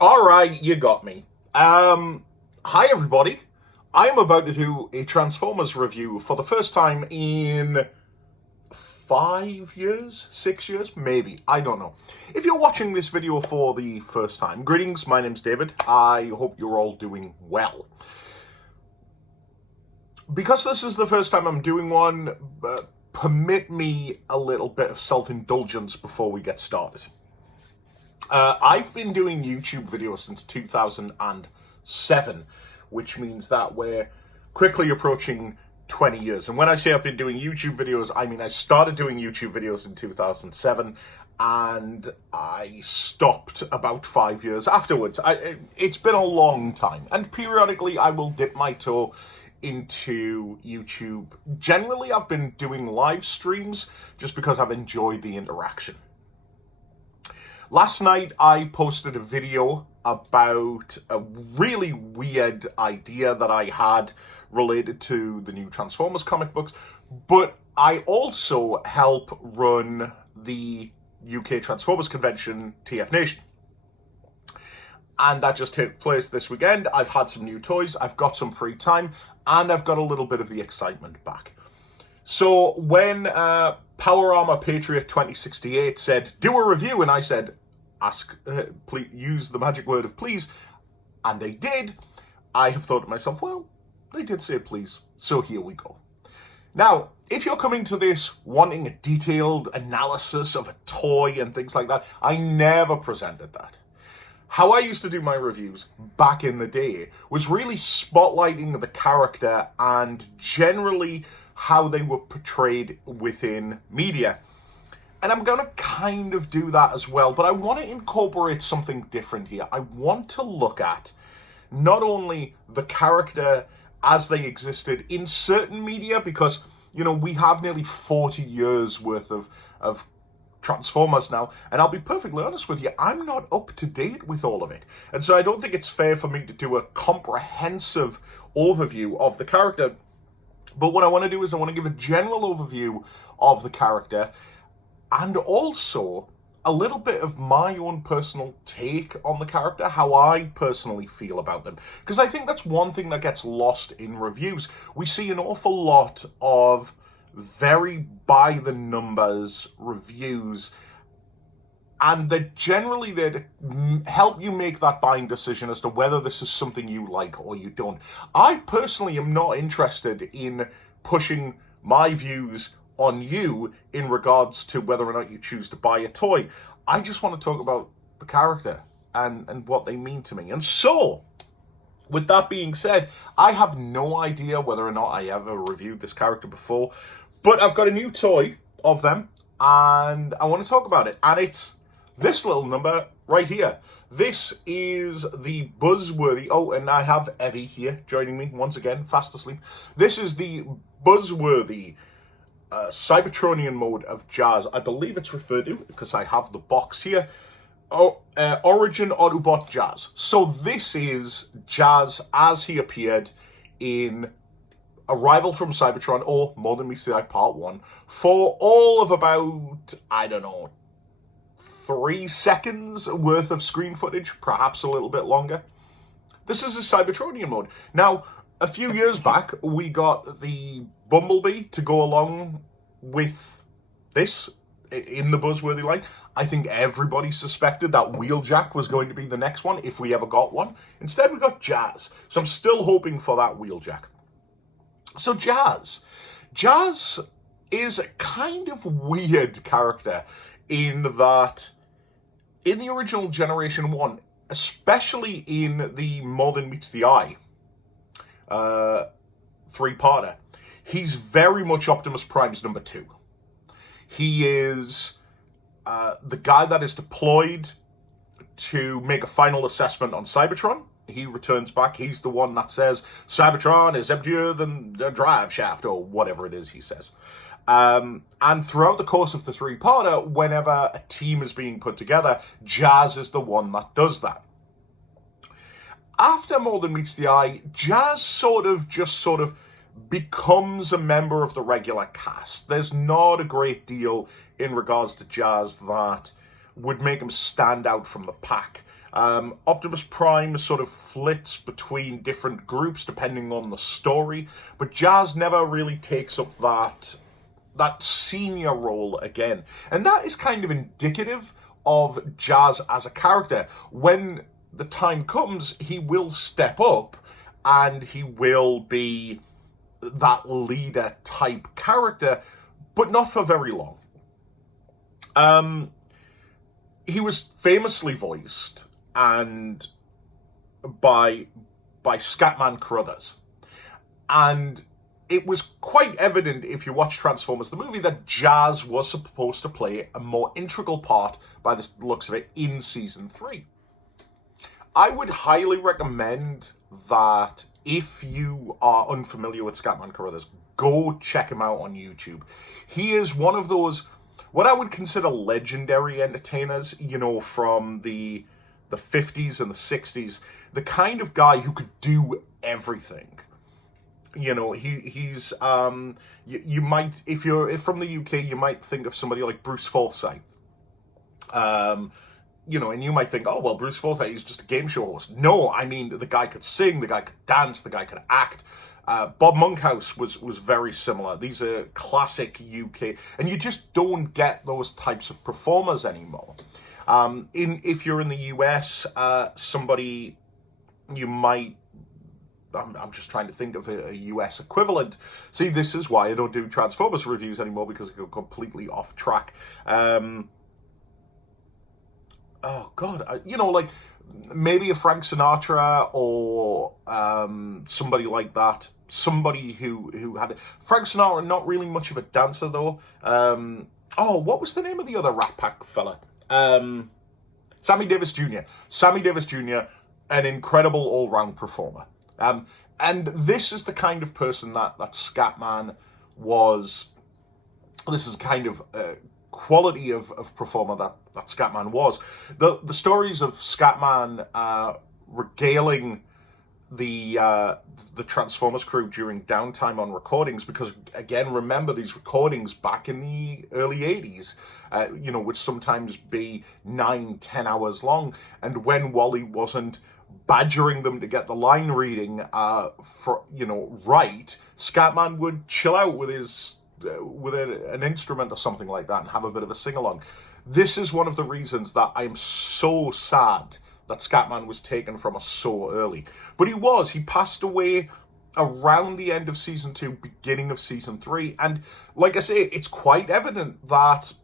All right, you got me. Hi everybody. I am about to do a Transformers review for the first time in 5 years, 6 years, maybe. I don't know. If you're watching this video for the first time, greetings. My name's David. I hope you're all doing well. Because this is the first time I'm doing one, permit me a little bit of self-indulgence before we get started. I've been doing YouTube videos since 2007, which means that we're quickly approaching 20 years. And when I say I've been doing YouTube videos, I mean I started doing YouTube videos in 2007 and I stopped about 5 years afterwards. It's been a long time. And periodically I will dip my toe into YouTube. Generally, I've been doing live streams just because I've enjoyed the interaction. Last night, I posted a video about a really weird idea that I had related to the new Transformers comic books, but I also help run the UK Transformers convention, TF Nation. And that just took place this weekend. I've had some new toys, I've got some free time, and I've got a little bit of the excitement back. So when Power Armor Patriot 2068 said, do a review, and I said, please use the magic word of please, and they did, I have thought to myself, well, they did say please, so here we go. Now, if you're coming to this wanting a detailed analysis of a toy and things like that, I never presented that. How I used to do my reviews back in the day was really spotlighting the character and generally how they were portrayed within media. And I'm going to kind of do that as well, but I want to incorporate something different here. I want to look at not only the character as they existed in certain media, because, you know, we have nearly 40 years worth of Transformers now, and I'll be perfectly honest with you, I'm not up to date with all of it. And so I don't think it's fair for me to do a comprehensive overview of the character. But what I want to do is I want to give a general overview of the character, and also a little bit of my own personal take on the character, how I personally feel about them. Because I think that's one thing that gets lost in reviews. We see an awful lot of very by-the-numbers reviews, and they're generally there to help you make that buying decision as to whether this is something you like or you don't. I personally am not interested in pushing my views on you in regards to whether or not you choose to buy a toy. I just want to talk about the character and what they mean to me. And so, with that being said, I have no idea whether or not I ever reviewed this character before, but I've got a new toy of them, and I want to talk about it. And it's this little number right here. This is the buzzworthy, oh, and I have Evie here joining me once again, fast asleep. This is the buzzworthy Cybertronian mode of Jazz. I believe it's referred to, because I have the box here, Origin Autobot Jazz. So this is Jazz as he appeared in Arrival from Cybertron, or More Than Meets the Eye Part 1, for all of about, I don't know, 3 seconds worth of screen footage, perhaps a little bit longer. This is a Cybertronian mode. Now, a few years back, we got the Bumblebee to go along with this in the buzzworthy line. I think everybody suspected that Wheeljack was going to be the next one, if we ever got one. Instead, we got Jazz. So I'm still hoping for that Wheeljack. So Jazz is a kind of weird character in that in the original Generation 1, especially in the More Than Meets the Eye three-parter, he's very much Optimus Prime's number 2. He is the guy that is deployed to make a final assessment on Cybertron. He returns back. He's the one that says, Cybertron is emptier than the drive shaft, or whatever it is he says. And throughout the course of the three-parter, whenever a team is being put together, Jazz is the one that does that. After More Than Meets the Eye, Jazz sort of becomes a member of the regular cast. There's not a great deal in regards to Jazz that would make him stand out from the pack. Optimus Prime sort of flits between different groups depending on the story, but Jazz never really takes up that senior role again. And that is kind of indicative of Jazz as a character. When the time comes, he will step up and he will be that leader type character, but not for very long. He was famously voiced and by Scatman Crothers. And it was quite evident if you watch Transformers the movie that Jazz was supposed to play a more integral part, by the looks of it, in season 3. I would highly recommend that if you are unfamiliar with Scatman Crothers, go check him out on YouTube. He is one of those, what I would consider legendary entertainers, you know, from the 50s and the 60s. The kind of guy who could do everything. You know, he's you might, if you're from the UK, you might think of somebody like Bruce Forsyth. You know, and you might think, oh, well, Bruce Forsyth is just a game show host. No, I mean, the guy could sing, the guy could dance, the guy could act. Bob Monkhouse was very similar. These are classic UK, and you just don't get those types of performers anymore. If you're in the US, somebody you might, I'm just trying to think of a US equivalent. See, this is why I don't do Transformers reviews anymore, because I go completely off track. Oh God, you know, like maybe a Frank Sinatra or somebody like that. Somebody who had Frank Sinatra, not really much of a dancer though. What was the name of the other Rat Pack fella? Sammy Davis Jr. Sammy Davis Jr., an incredible all-round performer. And this is the kind of person that Scatman was. This is kind of quality of performer that Scatman was. The stories of Scatman regaling the Transformers crew during downtime on recordings, because again, remember, these recordings back in the early 80s, you know, would sometimes be 9-10 hours long, and when Wally wasn't badgering them to get the line reading right, Scatman would chill out with his an instrument or something like that and have a bit of a sing-along. This is one of the reasons that I am so sad that Scatman was taken from us so early. But he passed away around the end of season 2, beginning of season 3. And like I say, it's quite evident that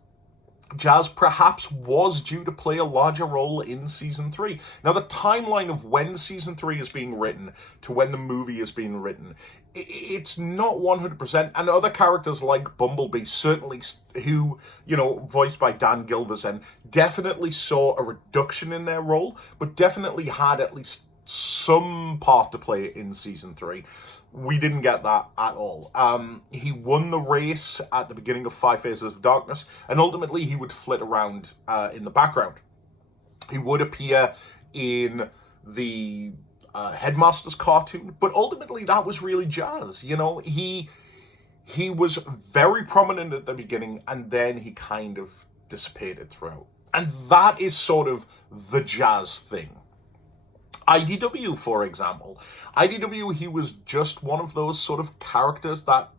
Jazz perhaps was due to play a larger role in season 3. Now, the timeline of when season 3 is being written to when the movie is being written, it's not 100%. And other characters like Bumblebee, certainly, who, you know, voiced by Dan Gilvezan, definitely saw a reduction in their role, but definitely had at least some part to play in season 3. We didn't get that at all. He won the race at the beginning of 5 Phases of Darkness, and ultimately he would flit around in the background. He would appear in the Headmasters cartoon, but ultimately that was really Jazz. You know, he was very prominent at the beginning, and then he kind of dissipated throughout. And that is sort of the Jazz thing. IDW, for example. IDW, he was just one of those sort of characters that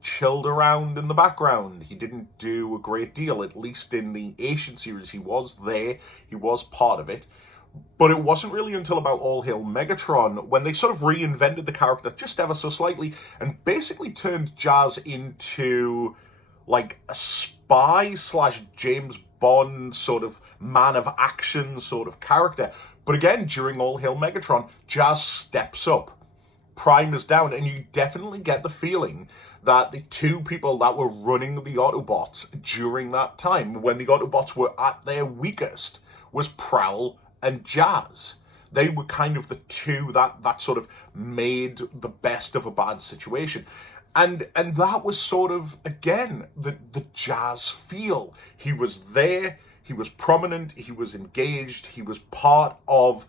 chilled around in the background. He didn't do a great deal, at least in the Asian series. He was there, he was part of it. But it wasn't really until about All Hail Megatron when they sort of reinvented the character just ever so slightly and basically turned Jazz into like a spy / James Bond sort of man of action sort of character. But again, during All Hail Megatron, Jazz steps up. Prime is down, and you definitely get the feeling that the two people that were running the Autobots during that time, when the Autobots were at their weakest, was Prowl and Jazz. They were kind of the two that sort of made the best of a bad situation. And that was sort of, again, the Jazz feel. He was there, he was prominent, he was engaged, he was part of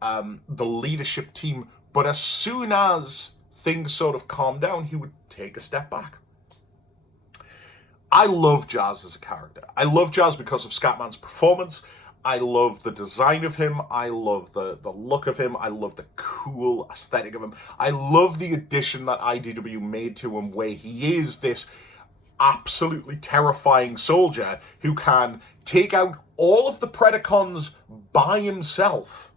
the leadership team. But as soon as things sort of calmed down, he would take a step back. I love Jazz as a character. I love Jazz because of Scatman's performance. I love the design of him. I love the look of him. I love the cool aesthetic of him. I love the addition that IDW made to him, where he is this absolutely terrifying soldier who can take out all of the Predacons by himself.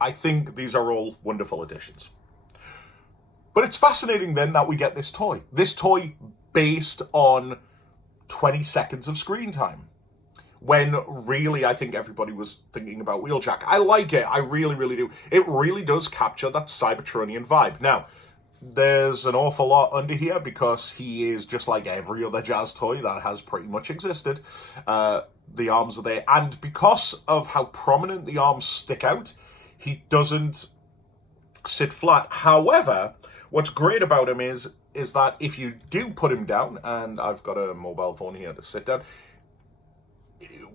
I think these are all wonderful additions. But it's fascinating then that we get this toy. This toy based on 20 seconds of screen time. When really I think everybody was thinking about Wheeljack. I like it. I really, really do. It really does capture that Cybertronian vibe. Now, there's an awful lot under here because he is just like every other Jazz toy that has pretty much existed. The arms are there. And because of how prominent the arms stick out, he doesn't sit flat. However, what's great about him is that if you do put him down, and I've got a mobile phone here to sit down,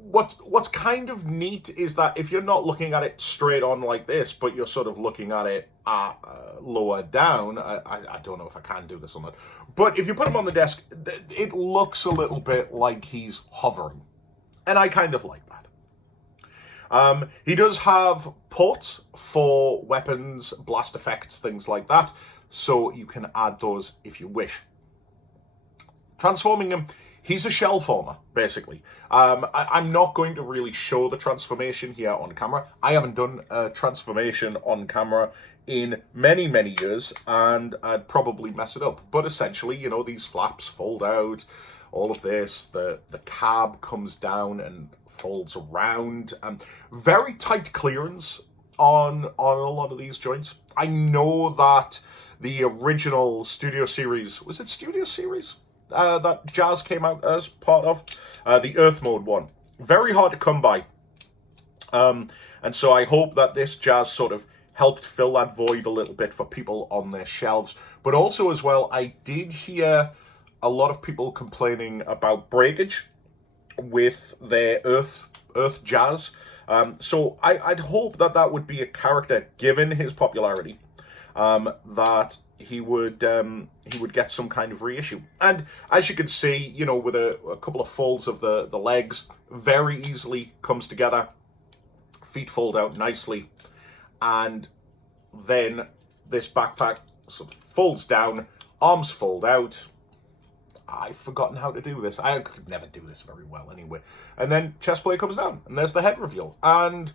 what's kind of neat is that if you're not looking at it straight on like this, but you're sort of looking at it lower down, I don't know if I can do this or not, but if you put him on the desk, it looks a little bit like he's hovering, and I kind of like that. He does have ports for weapons, blast effects, things like that, so you can add those if you wish. Transforming him, he's a shell former, basically. I'm not going to really show the transformation here on camera. I haven't done a transformation on camera in many, many years, and I'd probably mess it up. But essentially, you know, these flaps fold out, all of this, the cab comes down and folds around. Very tight clearance on a lot of these joints. I know that the original Studio Series, was it Studio Series? That Jazz came out as part of, the Earth Mode one. Very hard to come by. And so I hope that this Jazz sort of helped fill that void a little bit for people on their shelves. But also as well, I did hear a lot of people complaining about breakage with their Earth Jazz. So I'd hope that would be a character, given his popularity, that he would get some kind of reissue. And as you can see, you know, with a couple of folds of the legs, very easily comes together. Feet fold out nicely. And then this backpack sort of folds down, arms fold out. I've forgotten how to do this. I could never do this very well anyway. And then chest plate comes down, and there's the head reveal. And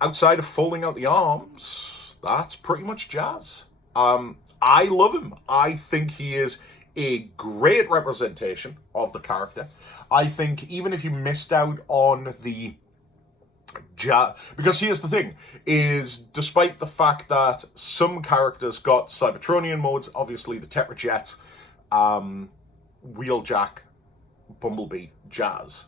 outside of folding out the arms, that's pretty much Jazz. I love him. I think he is a great representation of the character. I think even if you missed out on the Jazz, because here's the thing, is despite the fact that some characters got Cybertronian modes, obviously the Tetrajet, Wheeljack, Bumblebee, Jazz,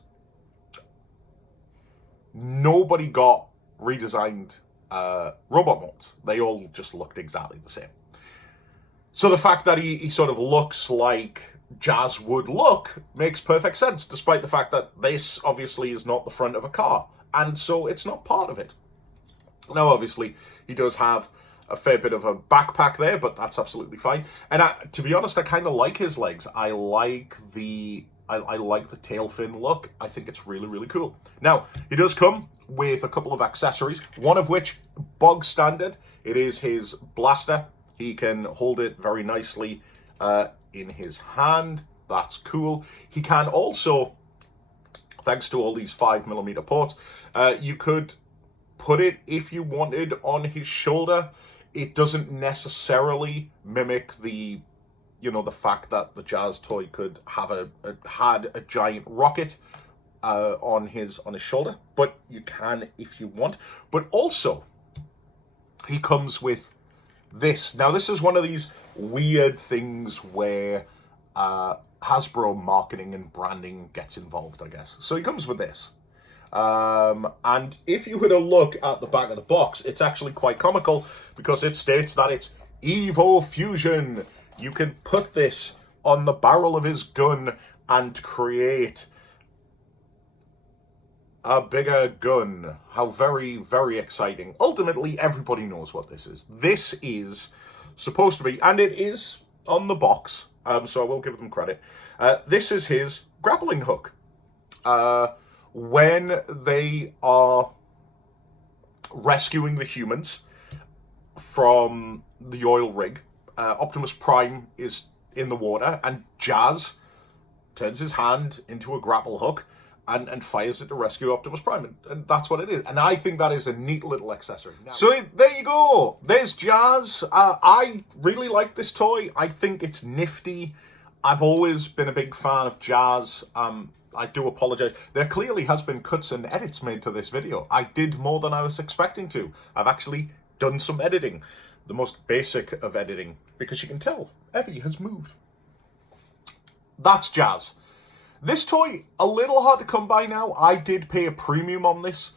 nobody got redesigned robot modes. They all just looked exactly the same. So the fact that he sort of looks like Jazz would look makes perfect sense, despite the fact that this obviously is not the front of a car, and so it's not part of it. Now, obviously, he does have a fair bit of a backpack there, but that's absolutely fine. And to be honest, I kind of like his legs. I like the tail fin look. I think it's really, really cool. Now, he does come with a couple of accessories, one of which, bog standard, it is his blaster. He can hold it very nicely in his hand. That's cool. He can also, thanks to all these 5mm ports, you could put it, if you wanted, on his shoulder. It doesn't necessarily mimic the fact that the Jazz toy could have had a giant rocket on his shoulder, but you can if you want. But also, he comes with this. Now, this is one of these weird things where Hasbro marketing and branding gets involved, I guess. So he comes with this. And if you were to look at the back of the box, it's actually quite comical because it states that it's Evo Fusion. You can put this on the barrel of his gun and create a bigger gun. How very, very exciting. Ultimately, everybody knows what this is. This is supposed to be, and it is on the box, so I will give them credit. This is his grappling hook. when they are rescuing the humans from the oil rig. Optimus Prime is in the water, and Jazz turns his hand into a grapple hook and fires it to rescue Optimus Prime. And that's what it is. And I think that is a neat little accessory. Now, so there you go. There's Jazz. I really like this toy. I think it's nifty. I've always been a big fan of Jazz. I do apologize. There clearly has been cuts and edits made to this video. I did more than I was expecting to. I've actually done some editing. The most basic of editing. Because you can tell, Evie has moved. That's Jazz. This toy, a little hard to come by now. I did pay a premium on this.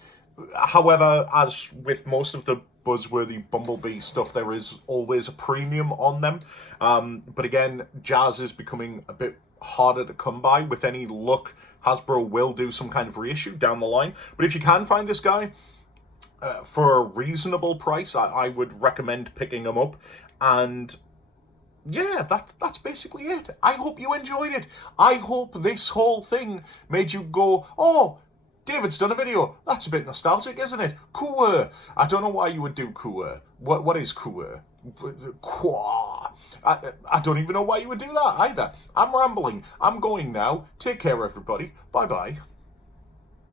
However, as with most of the buzzworthy Bumblebee stuff, there is always a premium on them. But again, Jazz is becoming a bit harder to come by. With any luck, Hasbro will do some kind of reissue down the line. But if you can find this guy for a reasonable price, I would recommend picking him up. And yeah, that's basically it. I hope you enjoyed it. I hope this whole thing made you go, oh, David's done a video. That's a bit nostalgic, isn't it? Cool. I don't know why you would do cool. What is cool? I don't even know why you would do that either. I'm rambling. I'm going now. Take care, everybody. Bye-bye.